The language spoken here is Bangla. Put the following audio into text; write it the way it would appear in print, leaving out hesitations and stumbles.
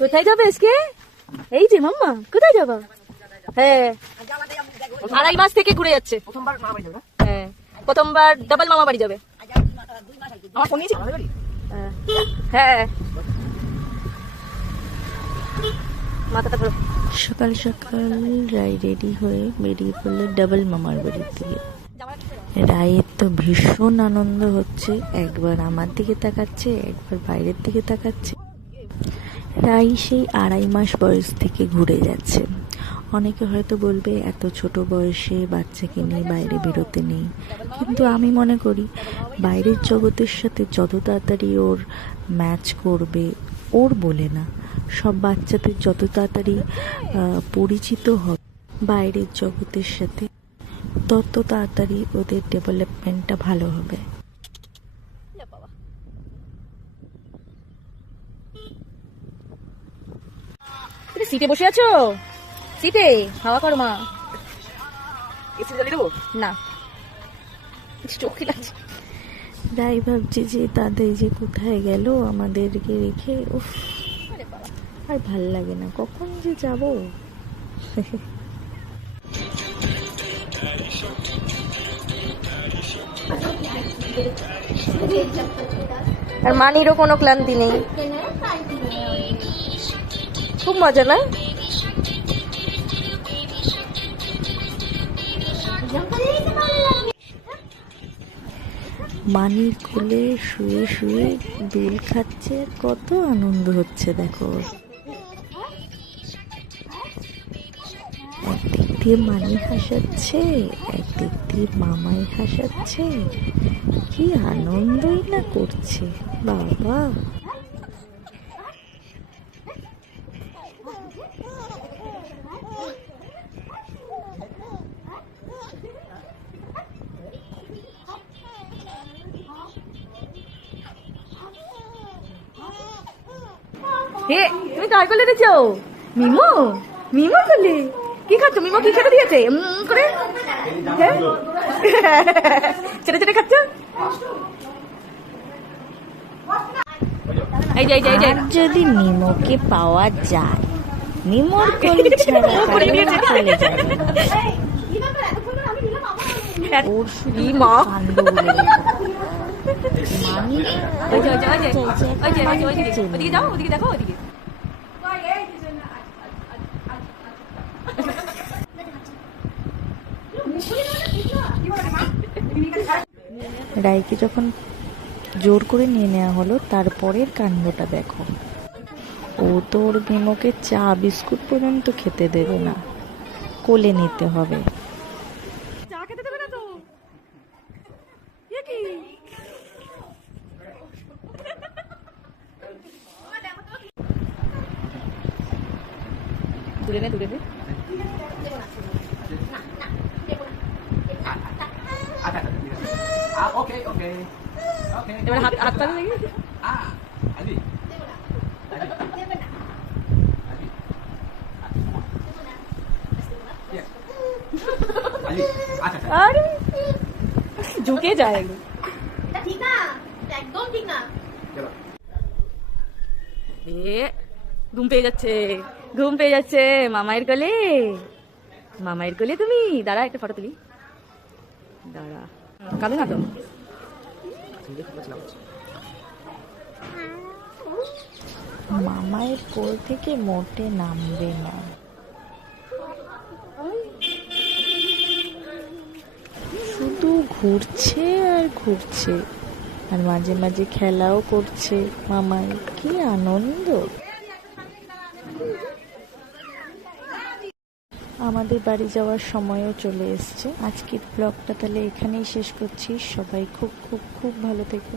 কোথায় যাবে আজকে? এই যে মাম্মা, কোথায় যাবা? হ্যাঁ, 2.5 মাস থেকে ঘুরে যাচ্ছে। হ্যাঁ, প্রথমবার ডাবল মামা বাড়ি যাবে। হ্যাঁ, মাথাটা ধরো। সকাল সকাল রাই রেডি হয়ে বেরিয়ে পড়লো ডাবল মামার বাড়ির দিকে। রায়ের তো ভীষণ আনন্দ হচ্ছে, একবার আমার দিকে তাকাচ্ছে, একবার বাইরের দিকে তাকাচ্ছে। রাই সেই 2.5 মাস বয়স থেকে ঘুরে যাচ্ছে। অনেকে হয়তো বলবে এত ছোট বয়সে বাচ্চাকে নিয়ে বাইরে বেরোতে নেই, কিন্তু আমি মনে করি বাইরের জগতের সাথে যত তাড়াতাড়ি ওর ম্যাচ করবে, ওর বলে না, সব বাচ্চাদের যত তাড়াতাড়ি পরিচিত হবে বাইরের জগতের সাথে, তত তাড়াতাড়ি ওদের ডেভেলপমেন্টটা ভালো হবে। তুমি সিটে বসে আছো? সিটে হাওয়া করো মা। না, চোখে লাগছে। তাই ভাবছি যে তাদের যে কোথায় গেল আমাদেরকে রেখে, উফ, আর ভাল লাগে না, কখন যে যাব। আর মানিরও কোনো ক্লান্তি নেই, খুব মজা না? মানির কোলে শুয়ে শুয়ে দুল খাচ্ছে, কত আনন্দ হচ্ছে দেখো। একদিক দিয়ে মানি হাসাচ্ছে, একদিক দিয়ে মামাই হাসাচ্ছে, কি আনন্দই না করছে বাবা। হে, তুমি কার কোলে দিয়েছো? মিমো, মিমো কোলে। কি খাচ্ছ? মিমো কি খেতে দিয়েছে করে? হ্যাঁ, ছেড়ে ছেড়ে খাচ্ছ? এই যে এই যে এই যে, আর যদি নিমোকে পাওয়া যায়, নিমোর কোল ছাড়া কারোর কোলে যাবে না। ওর শুধু মা কাণ্ড বলে মানি ওই যে ওই যে ওই যে ওই যে ওই যে ওদিকে যাও, ওদিকে দেখো, ওদিকে। রাইকে যখন জোর করে নিয়ে নেওয়া হলো, তারপরের কাণ্ডটা দেখো। ও তো ওর মিমোকে চা বিস্কুট পর্যন্ত খেতে দেবে না, কোলে নিতে হবে। চা খেতে দেবে না তো? কি দূরে নে, দূরে নে। এবার হাত হাত পাতে দেখি। আরে ঝুঁকে যায় একদম। ঠিক না, একদম ঠিক না। এ ঘুম পেয়ে যাচ্ছে, ঘুম পেয়ে যাচ্ছে। মামাইয়ের কোলে, মামাইয়ের কোলে তুমি। দাঁড়া, একটা ফটো তুলি, দাঁড়া। কাঁদে না তো? মামায়ের কোল থেকে মোটে নামবে না। শুধু ঘুরছে আর ঘুরছে, আর মাঝে মাঝে খেলাও করছে। মামার কি আনন্দ। আমাদের বাড়ি যাওয়ার সময়ও চলে এসছে। আজকের ব্লগটা তাহলে এখানেই শেষ করছি। সবাই খুব খুব খুব ভালো থেকো।